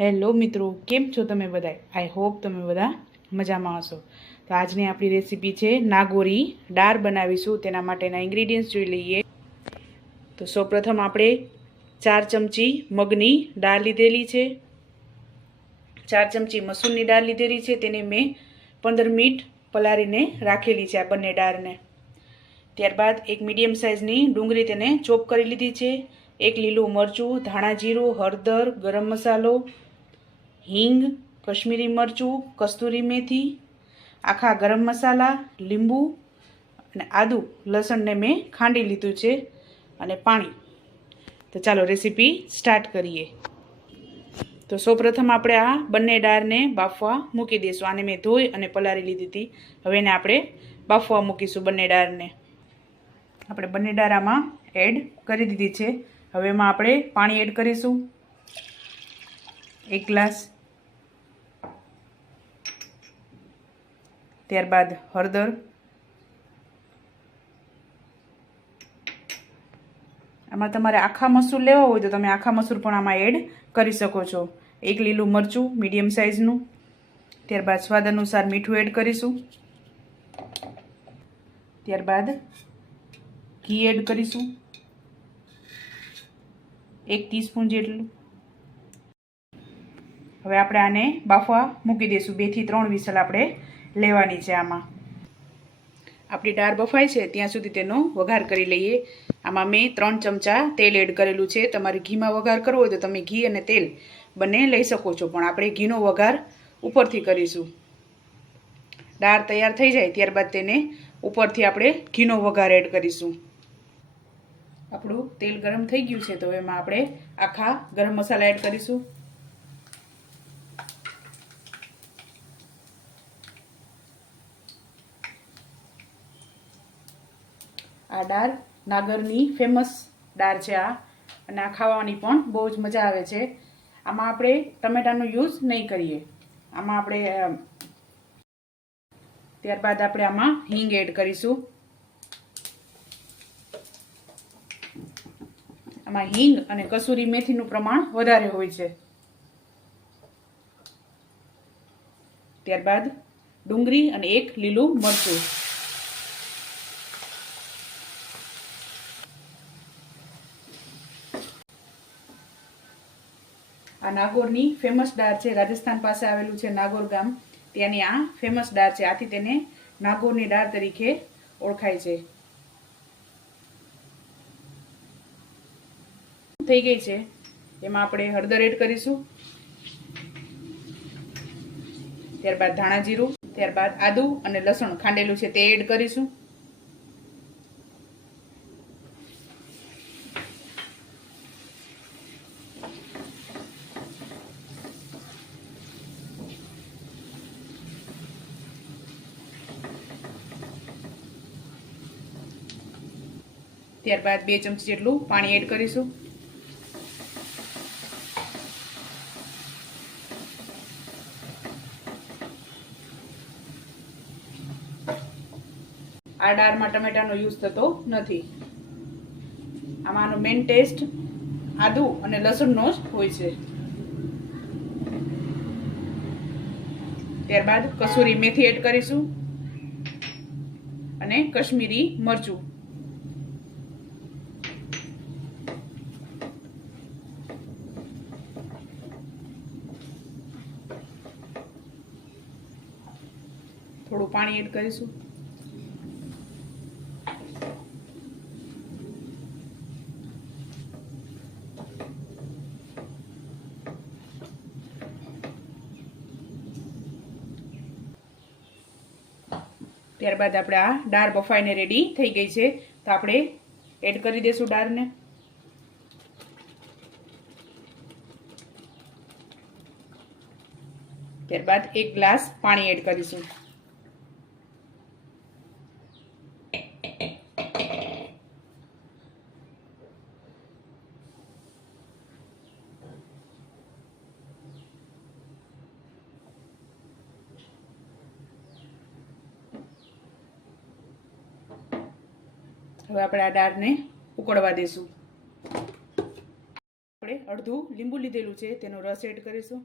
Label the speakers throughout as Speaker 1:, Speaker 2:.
Speaker 1: Hello મિત્રો, કેમ છો તમે બધા આઈ હોપ તમે બધા મજામાં હશો. તો આજની આપણી રેસીપી છે નાગોરી દાળ બનાવીશું. તેના માટેના ઇન્ગ્રીડિયન્ટ્સ જોઈ લઈએ. તો સૌપ્રથમ આપણે ચાર ચમચી મગની દાળ લીધેલી છે. ચાર ચમચી મસૂરની દાળ લીધેલી છે. તેને મેં પંદર મિનિટ પલાળીને રાખેલી છે આ બંને દાળને. ત્યારબાદ એક મીડિયમ સાઇઝની ડુંગળી તેને ચોપ કરી લીધી છે. એક લીલું મરચું, ધાણા જીરું, હળદર, ગરમ મસાલો હિંગ, કશ્મીરી મરચું, કસ્તુરી મેથી, આખા ગરમ મસાલા, લીંબુ અને આદુ લસણને મેં ખાંડી લીધું છે અને પાણી. તો ચાલો રેસીપી સ્ટાર્ટ કરીએ. તો સૌપ્રથમ આપણે આ બંને દાળને બાફવા મૂકી દઈશું. આને મેં ધોઈ અને પલાળી લીધી હતી. હવે એને આપણે બાફવા મૂકીશું બંને દાળને આપણે બંને દાળ એડ કરી દીધી છે. હવે એમાં આપણે પાણી એડ કરીશું. એક ગ્લાસ ત્યારબાદ હળદર. આમાં તમારે આખા મસૂર લેવા હોય તો તમે આખા મસૂર પણ આમાં એડ કરી શકો છો. એક લીલું મરચું મીડિયમ સાઇઝનું ત્યારબાદ સ્વાદ અનુસાર મીઠું એડ કરીશું. ત્યારબાદ ઘી એડ કરીશું. એક ટીસ્પૂન જેટલું. હવે આપણે આને બાફવા મૂકી દઈશું. બેથી ત્રણ વિસલ આપણે લેવાની છે આમાં. આપણી દાળ બફાય છે, ત્યાં સુધી તેનો વઘાર કરી લઈએ. આમાં મેં ત્રણ ચમચા તેલ એડ કરેલું છે. તમારે ઘીમાં વઘાર કરવો હોય તો તમે ઘી અને તેલ બંને લઈ શકો છો, પણ આપણે ઘીનો વઘાર ઉપરથી કરીશું. દાળ તૈયાર થઈ જાય, ત્યારબાદ તેને ઉપરથી આપણે ઘીનો વઘાર એડ કરીશું. આપણું તેલ ગરમ થઈ ગયું છે, તો એમાં આપણે આખા ગરમ મસાલા એડ કરીશું. આ દાળ નાગરની ફેમસ દાળ છે આ. અને આ ખાવાની પણ બહુ જ મજા આવે છે. આમાં આપણે ટમેટાનો યુઝ નહીં કરીએ. આમાં આપણે ત્યારબાદ આપણે આમાં હિંગ એડ કરીશું. આમાં હિંગ અને કસૂરી મેથીનું પ્રમાણ વધારે હોય છે. ત્યારબાદ ડુંગળી અને એક લીલું મરચું. નાગોરની ફેમસ દાળ છે, રાજસ્થાન પાસે આવેલું છે નાગોર ગામ. ત્યાંની આ ફેમસ દાળ છે. આથી તેને નાગોરની દાળ તરીકે ઓળખાય છે. થઈ ગઈ છે. એમાં આપણે હળદર એડ કરીશું. ત્યારબાદ ધાણા જીરું, ત્યારબાદ આદુ અને લસણ ખાંડેલું છે તે એડ કરીશું. ત્યારબાદ બે ચમચી જેટલું પાણી એડ કરીશું. આ દાળમાં ટમેટાનો યુઝ થતો નથી. આમાંનો મેઇન ટેસ્ટ આદુ અને લસણનો જ હોય છે. ત્યારબાદ કસૂરી મેથી એડ કરીશું. અને કશ્મીરી મરચું. થોડું પાણી એડ કરીશું. ત્યારબાદ આપણે આ દાળ બફાઈને રેડી થઈ ગઈ છે. તો આપણે એડ કરી દઈશું દાળને ત્યારબાદ એક ગ્લાસ પાણી એડ કરીશું. હવે આપણે આ દાળને ઉકળવા દઈશું આપણે અડધું લીંબુ લીધેલું છે, તેનો રસ એડ કરીશું.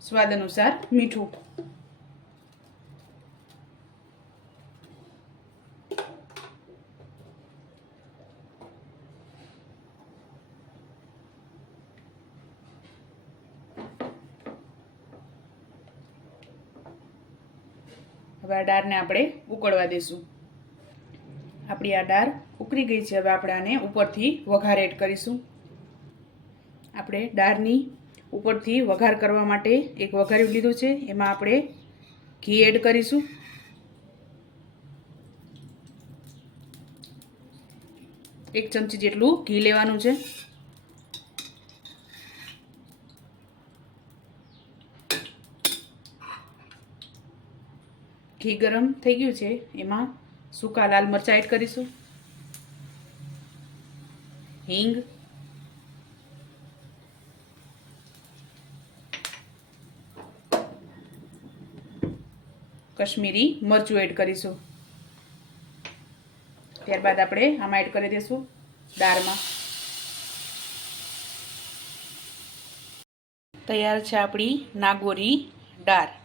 Speaker 1: સ્વાદ અનુસાર મીઠું. હવે આ દાળને આપણે ઉકળવા દઈશું આપણી આ દાળ ઉકળી ગઈ છે. હવે આપણે આને ઉપરથી વઘાર એડ કરીશું. આપણે દાળની ઉપરથી વઘાર કરવા માટે એક વઘાર્યું લીધું છે. એમાં આપણે ઘી એડ કરીશું. એક ચમચી જેટલું ઘી લેવાનું છે. ઘી ગરમ થઈ ગયું છે, એમાં સૂકા લાલ મરચાં એડ કરીશું. હિંગ. કશ્મીરી મરચું એડ કરીશું. ત્યારબાદ આપણે આમાં એડ કરી દઈશું દાળમાં. તૈયાર છે આપણી નાગોરી દાળ.